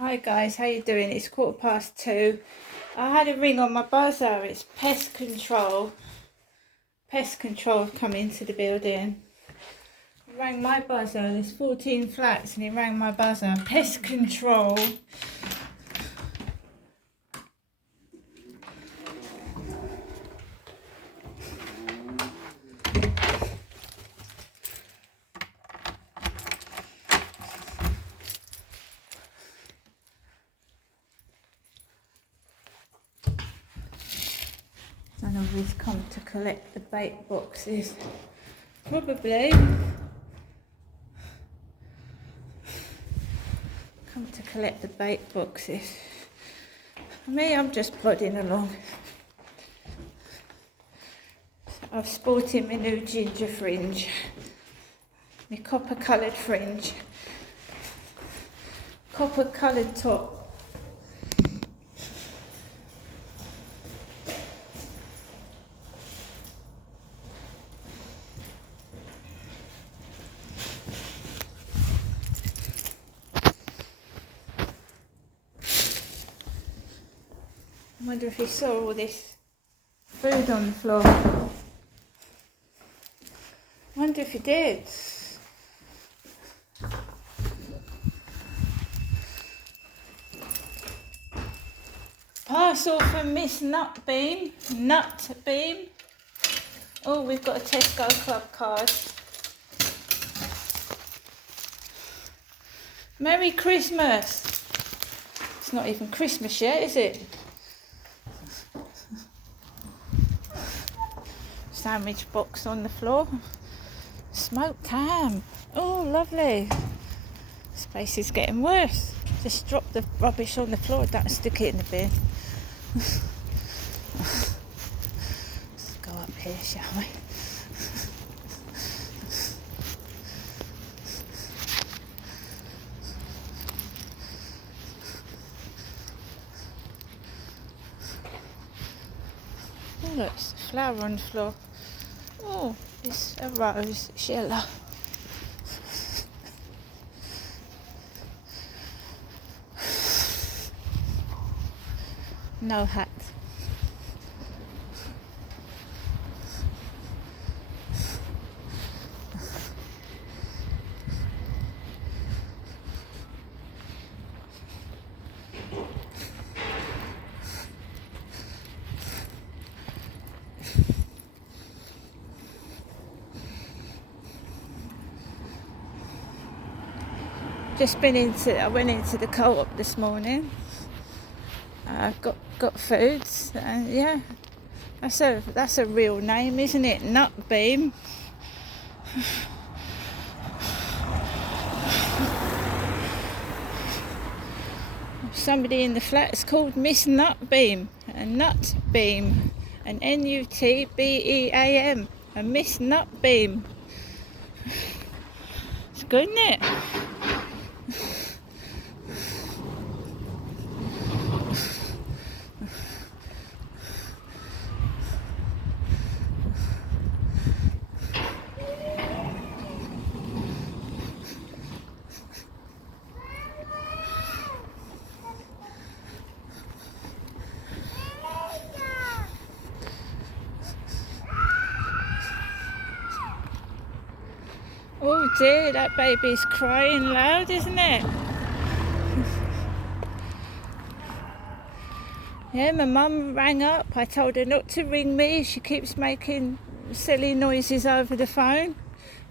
Hi guys, how you doing? It's 2:15. I had a ring on my buzzer. It's pest control. Pest control come into the building. It rang my buzzer. There's 14 flats and it rang my buzzer. Pest control. I know he's come to collect the bait boxes. Probably. Come to collect the bait boxes. Me, I'm just plodding along. I've sported my new ginger fringe. My copper coloured fringe. Copper coloured top. I wonder if he saw all this food on the floor. I wonder if he did. Parcel from Miss Nutbeam. Nutbeam. Oh, we've got a Tesco Club card. Merry Christmas. It's not even Christmas yet, is it? Sandwich box on the floor. Smoked ham. Oh, lovely. This place is getting worse. Just drop the rubbish on the floor, don't stick it in the bin. Let's go up here, shall we? Oh, look, it's a flower on the floor. Oh, it's a rose. It's yellow. No hat. I went into the co-op this morning. Got foods, and yeah, that's a real name, isn't it? Nutbeam. Somebody in the flat is called Miss Nutbeam, a Nutbeam, an Nutbeam, a Miss Nutbeam. It's good, isn't it? Oh dear, that baby's crying loud, isn't it? Yeah, my mum rang up. I told her not to ring me. She keeps making silly noises over the phone.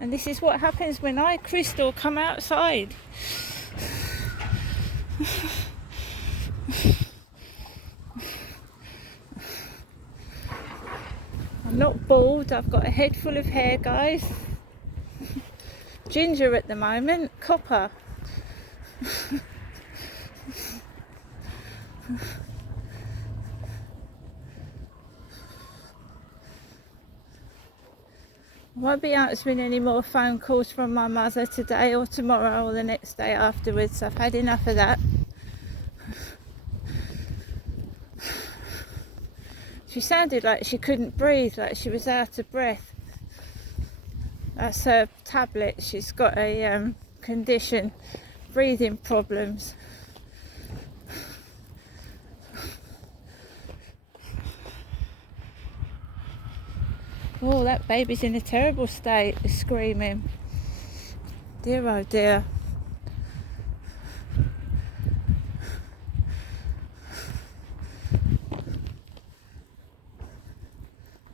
And this is what happens when I, Crystal, come outside. I'm not bald. I've got a head full of hair, guys. Ginger at the moment, copper. I won't be answering any more phone calls from my mother today or tomorrow or the next day afterwards. I've had enough of that. She sounded like she couldn't breathe, like she was out of breath. That's her tablet. She's got a condition, breathing problems. Oh, that baby's in a terrible state, screaming. Dear, oh dear.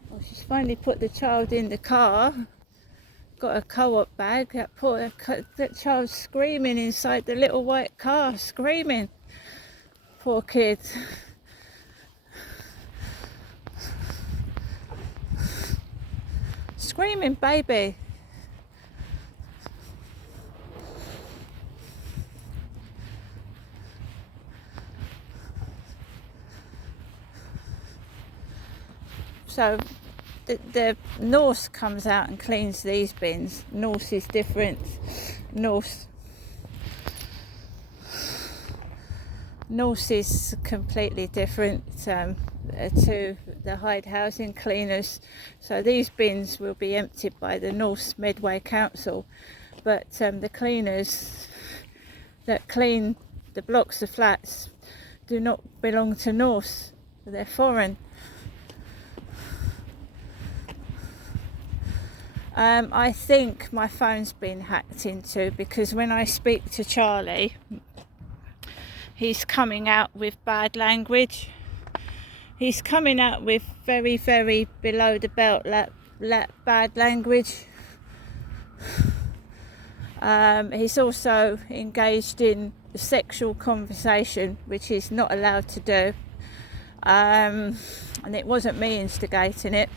Well, she's finally put the child in the car. Got a co-op bag. That child's screaming inside the little white car, screaming. Poor kid. Screaming baby. So the Norse comes out and cleans these bins. Norse is different. Norse is completely different to the Hyde housing cleaners. So these bins will be emptied by the Norse Medway Council, but the cleaners that clean the blocks of flats do not belong to Norse. They're foreign. I think my phone's been hacked into, because when I speak to Charlie, he's coming out with bad language. He's coming out with very, very below the belt bad language. He's also engaged in sexual conversation, which he's not allowed to do. And it wasn't me instigating it.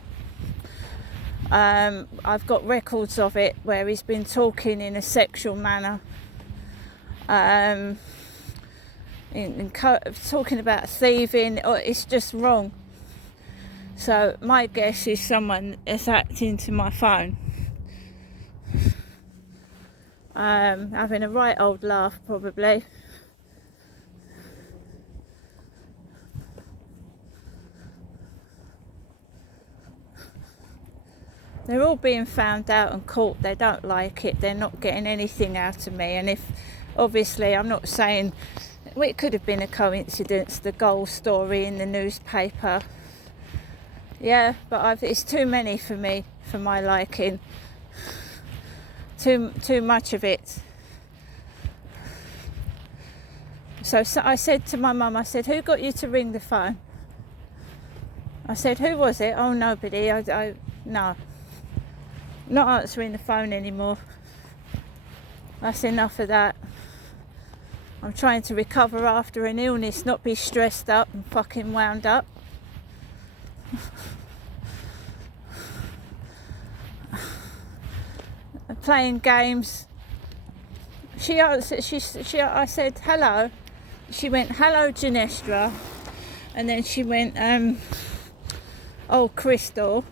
I've got records of it where he's been talking in a sexual manner, talking about thieving. It's just wrong. So my guess is someone is hacked into my phone, having a right old laugh probably. They're all being found out and caught. They don't like it. They're not getting anything out of me. And if, obviously, I'm not saying, well, it could have been a coincidence, the goal story in the newspaper. Yeah, but it's too many for me, for my liking. Too much of it. So I said to my mum, I said, who got you to ring the phone? I said, who was it? Oh, nobody. No. Not answering the phone anymore. That's enough of that. I'm trying to recover after an illness, not be stressed up and fucking wound up. Playing games. She answered. I said hello. She went, hello, Janestra, and then she went, oh, Crystal.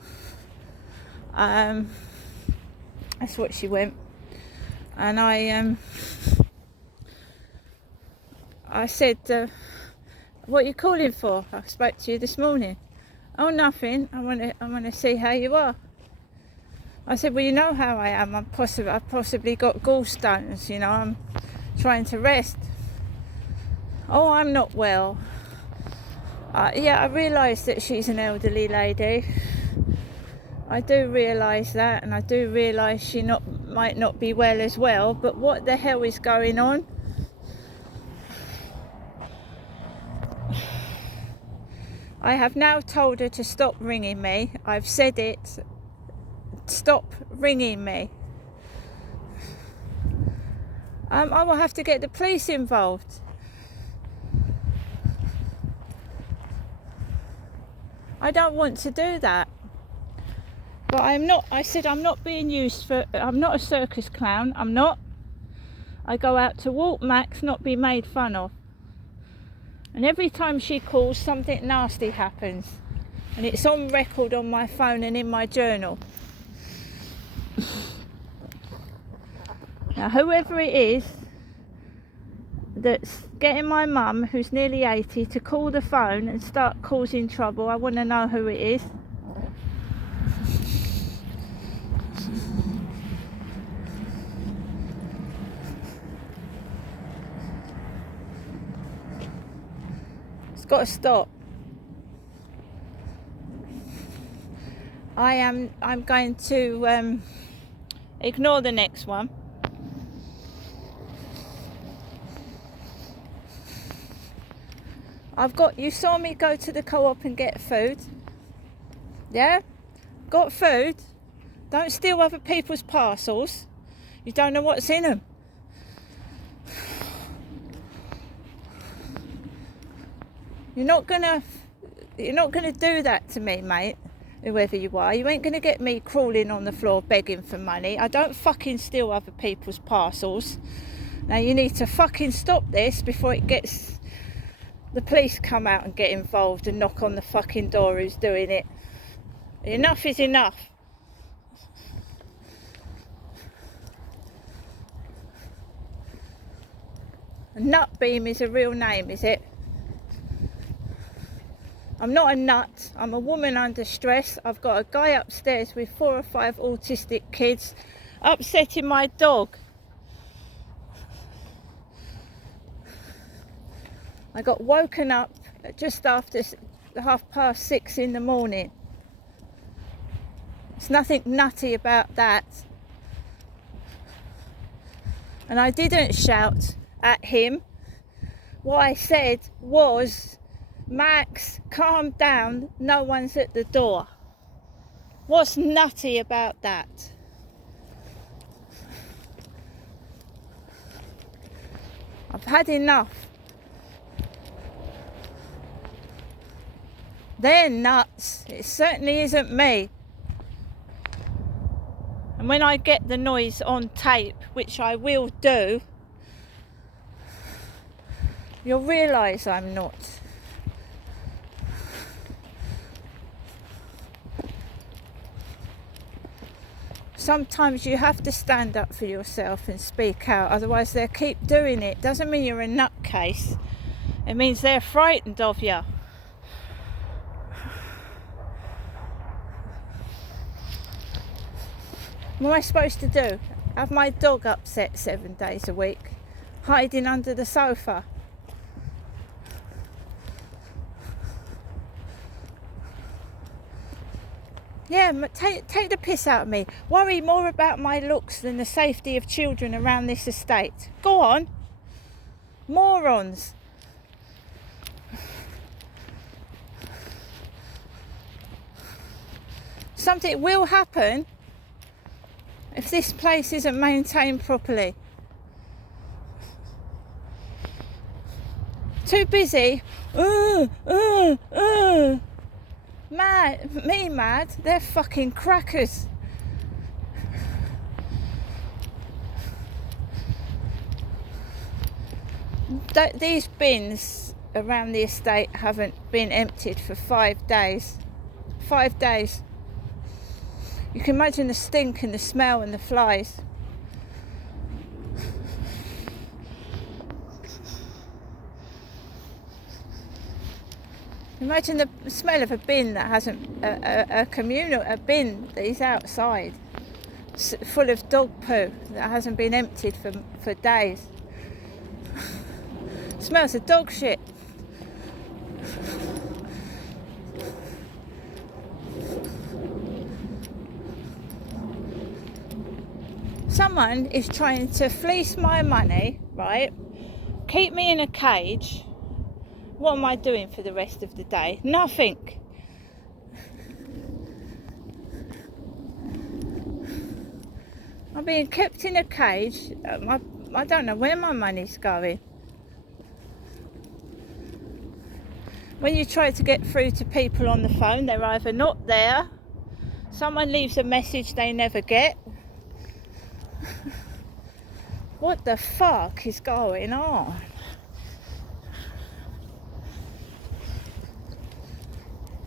That's what she went. And I said, what are you calling for? I spoke to you this morning. Oh, nothing. I want to see how you are. I said, well, you know how I am. I've possibly got gallstones. You know, I'm trying to rest. Oh, I'm not well. Yeah, I realise that she's an elderly lady. I do realise that, and I do realise she might not be well as well, but what the hell is going on? I have now told her to stop ringing me. I've said it. Stop ringing me. I will have to get the police involved. I don't want to do that. But I said I'm not being used for, I'm not a circus clown, I'm not. I go out to walk Max, not be made fun of. And every time she calls, something nasty happens. And it's on record on my phone and in my journal. Now, whoever it is that's getting my mum, who's nearly 80, to call the phone and start causing trouble, I want to know who it is. Got to stop. I'm going to ignore the next one. You saw me go to the co-op and get food. Yeah? Got food. Don't steal other people's parcels. You don't know what's in them. You're not gonna do that to me, mate. Whoever you are, you ain't gonna get me crawling on the floor begging for money. I don't fucking steal other people's parcels. Now you need to fucking stop this before the police come out and get involved and knock on the fucking door who's doing it. Enough is enough. Nutbeam is a real name, is it? I'm not a nut. I'm a woman under stress. I've got a guy upstairs with 4 or 5 autistic kids upsetting my dog. I got woken up just after 6:30 in the morning. There's nothing nutty about that. And I didn't shout at him. What I said was, Max, calm down, no one's at the door. What's nutty about that? I've had enough. They're nuts. It certainly isn't me. And when I get the noise on tape, which I will do, you'll realise I'm not. Sometimes you have to stand up for yourself and speak out, otherwise they'll keep doing it. Doesn't mean you're a nutcase. It means they're frightened of you. What am I supposed to do? Have my dog upset 7 days a week, hiding under the sofa? Yeah, take the piss out of me. Worry more about my looks than the safety of children around this estate. Go on. Morons. Something will happen if this place isn't maintained properly. Too busy. Mad? They're fucking crackers. These bins around the estate haven't been emptied for 5 days. 5 days. You can imagine the stink and the smell and the flies. Imagine the smell of a bin that hasn't, a bin that is outside, full of dog poo that hasn't been emptied for days. Smells of dog shit. Someone is trying to fleece my money, right? Keep me in a cage. What am I doing for the rest of the day? Nothing. I'm being kept in a cage. I don't know where my money's going. When you try to get through to people on the phone, they're either not there, someone leaves a message they never get. What the fuck is going on?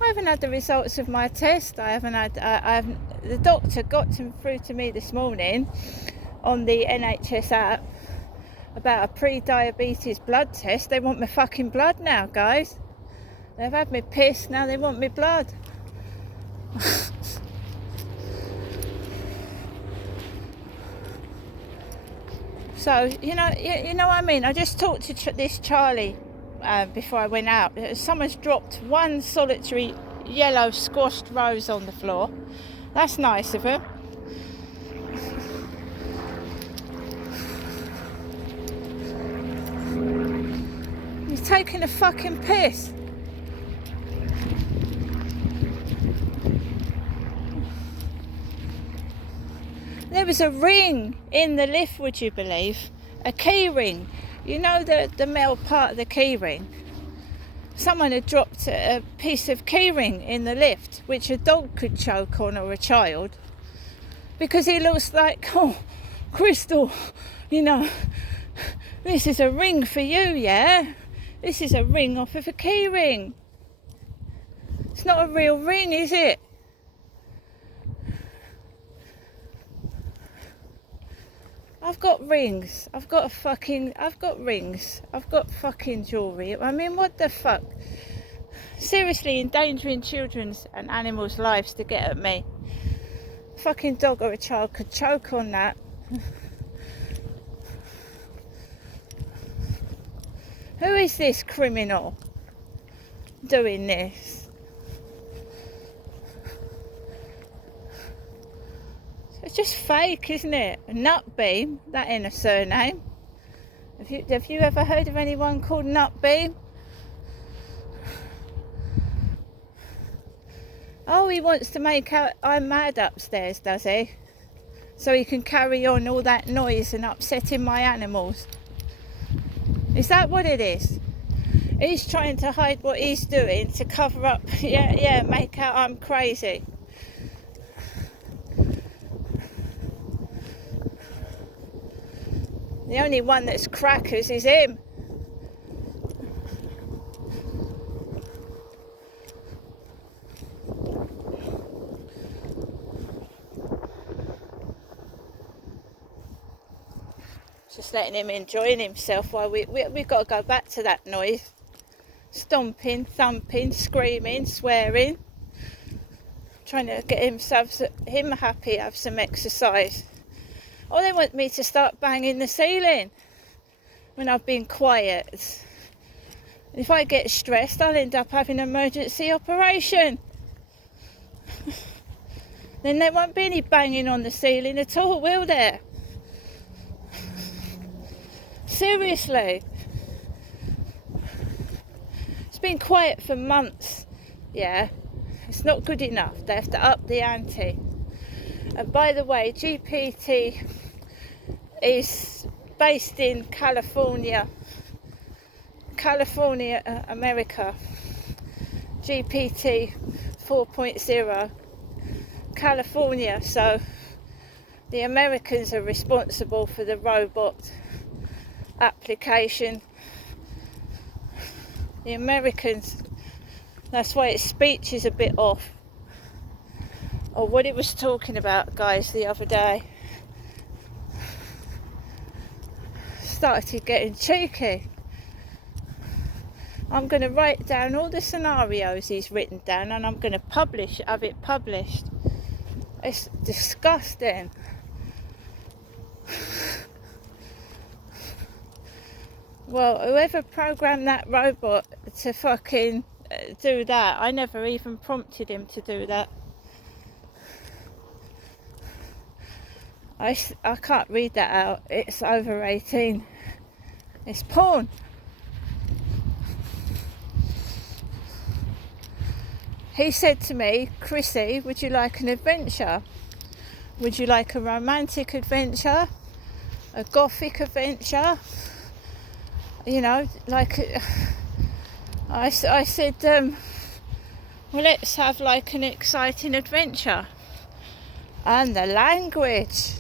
I haven't had the results of my test. The doctor got through to me this morning on the NHS app about a pre-diabetes blood test. They want my fucking blood now, guys. They've had me piss, now they want me blood. So, you know what I mean? I just talked to this Charlie before I went out. Someone's dropped one solitary yellow squashed rose on the floor. That's nice of him. He's taking a fucking piss. There was a ring in the lift, would you believe? A key ring. You know the metal part of the key ring? Someone had dropped a piece of key ring in the lift, which a dog could choke on, or a child. Because he looks like, oh, Crystal, you know, this is a ring for you, yeah? This is a ring off of a key ring. It's not a real ring, is it? I've got rings. I've got rings. I've got fucking jewellery. I mean, what the fuck? Seriously, endangering children's and animals' lives to get at me. A fucking dog or a child could choke on that. Who is this criminal doing this? It's just fake, isn't it? Nutbeam, that ain't a surname. Have you ever heard of anyone called Nutbeam? Oh, he wants to make out I'm mad upstairs, does he? So he can carry on all that noise and upsetting my animals. Is that what it is? He's trying to hide what he's doing to cover up, yeah, make out I'm crazy. The only one that's crackers is him. Just letting him enjoying himself while we've got to go back to that noise. Stomping, thumping, screaming, swearing. Trying to get him happy, have some exercise. Oh, they want me to start banging the ceiling when I've been quiet. If I get stressed, I'll end up having an emergency operation. Then there won't be any banging on the ceiling at all, will there? Seriously. It's been quiet for months, yeah. It's not good enough. They have to up the ante. And by the way, GPT is based in California, America. GPT 4.0, California. So the Americans are responsible for the robot application. The Americans, that's why its speech is a bit off. Or what it was talking about, guys, the other day. Started getting cheeky. I'm going to write down all the scenarios he's written down, and I'm going to have it published. It's disgusting. Well, whoever programmed that robot to fucking do that, I never even prompted him to do that. I can't read that out. It's over 18. It's porn. He said to me, Chrissy, would you like an adventure? Would you like a romantic adventure? A gothic adventure? You know, like... I said, well, let's have like an exciting adventure. And the language...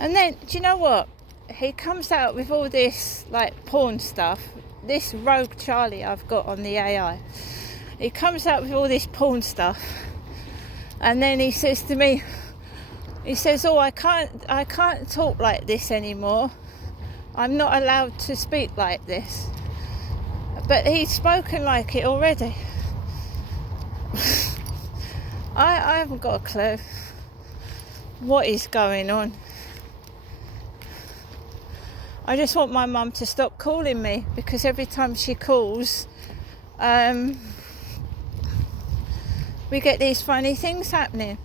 And then, do you know what? He comes out with all this, like, porn stuff. This Rogue Charlie I've got on the AI. He comes out with all this porn stuff. And then he says to me, he says, oh, I can't talk like this anymore. I'm not allowed to speak like this. But he's spoken like it already. I haven't got a clue what is going on. I just want my mum to stop calling me, because every time she calls, we get these funny things happening.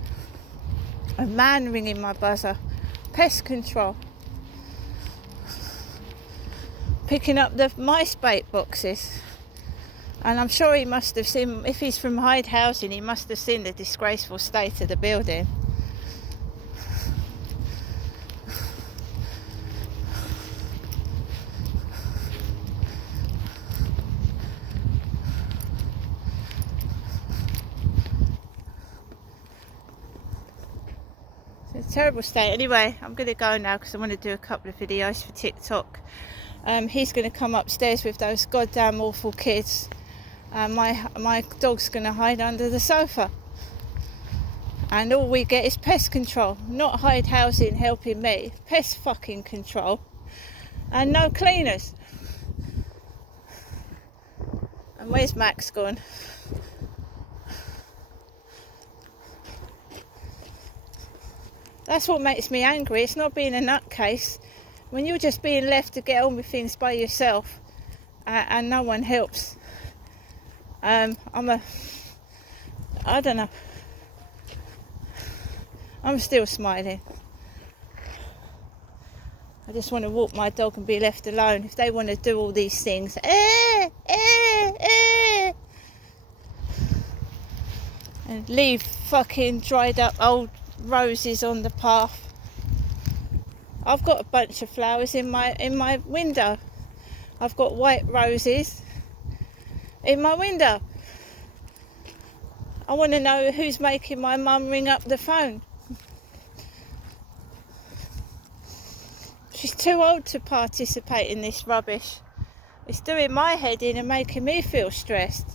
A man ringing my buzzer, pest control, picking up the mice bait boxes. And I'm sure he must have seen, if he's from Hyde Housing, he must have seen the disgraceful state of the building. It's a terrible state. Anyway, I'm going to go now because I want to do a couple of videos for TikTok. He's going to come upstairs with those goddamn awful kids. My dog's going to hide under the sofa. And all we get is pest control. Not Hyde Housing helping me. Pest fucking control. And no cleaners. And where's Max gone? That's what makes me angry. It's not being a nutcase. When you're just being left to get on with things by yourself, and no one helps. I don't know. I'm still smiling. I just want to walk my dog and be left alone. If they want to do all these things, and leave fucking dried up old roses on the path. I've got a bunch of flowers in my window. I've got white roses in my window. I want to know who's making my mum ring up the phone. She's too old to participate in this rubbish. It's doing my head in and making me feel stressed.